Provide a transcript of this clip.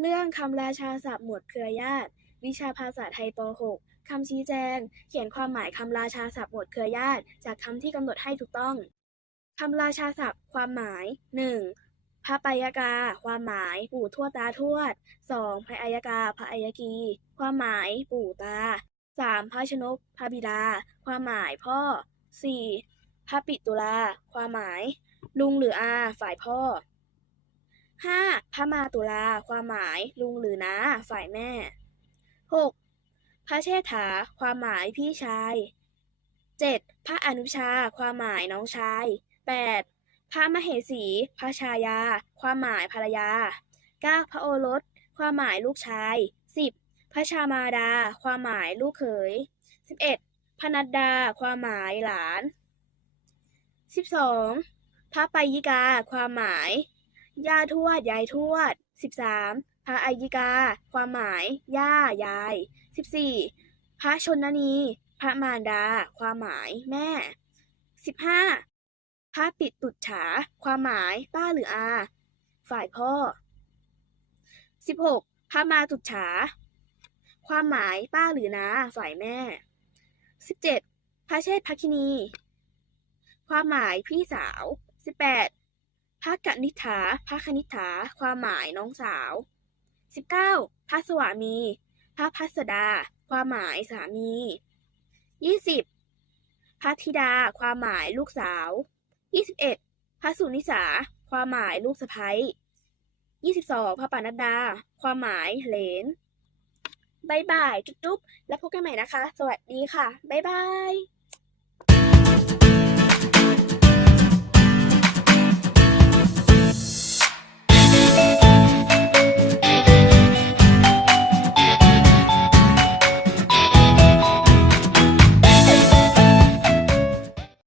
เรื่องคำราชาศัพท์หมวดเครือญาติ วิชาภาษาไทยป .6 คำชี้แจง เขียนความหมายคำราชาศัพท์หมวดเครือญาติ จากคำที่กำหนดให้ถูกต้องคำราชาศัพท์ ความหมาย 1. พระปายกา ความหมาย ปู่ทวดตาทวด 2. พระอัยกา พระอัยกี ความหมาย ปู่ตา 3. พระชนก พระบิดา ความหมายพ่อ 4. พระปิตุลา ความหมาย ลุงหรืออา ฝ่ายพ่อ 5. พระมาตุลา ความหมายลุงหรือน้าฝ่ายแม่ 6. พระเชษฐา ความหมายพี่ชาย 7. พระอนุชา ความหมายน้องชาย 8. พระมเหสี พระชายา ความหมายภรรยา 9. พระโอรส ความหมายลูกชาย 10. พระชามาดา ความหมายลูกเขย 11. พระนัดดา ความหมายหลาน 12. พระไปยิกา ความหมาย ย่าทวด ยายทวด 13. พระอายิกา ความหมาย ย่า ยาย 14. พระชนนี พระมารดา ความหมาย แม่ 15. พระปิดตุจฉา ความหมาย ป้าหรืออา ฝ่ายพ่อ 16. พระมาตุจฉา ความหมายป้าหรือน้าฝ่ายแม่ 17. พระเชษฐภคินี ความหมายพี่สาว 18. พระกนิษฐาพระคณิษฐา ความหมายน้องสาว 19. พระสวามี พระพัสดา ความหมายสามี 20. พระธิดา ความหมายลูกสาว 21. พระสุนิสา ความหมายลูกสะใภ้ 22. พระปานัดดา ความหมายเหลนบายบาย จุ๊บๆ แล้วพบกันใหม่นะคะ สวัสดีค่ะบายบาย